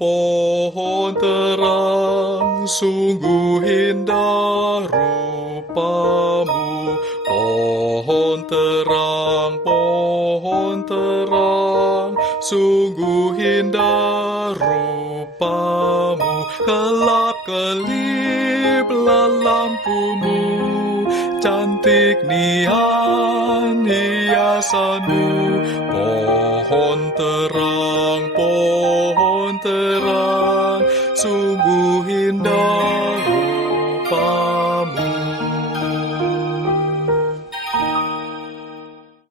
Pohon terang, sungguh indah rupamu. Pohon terang, sungguh indah rupamu. Kelap-keliplah lampumu, cantik nian hiasanmu. Pohon terang,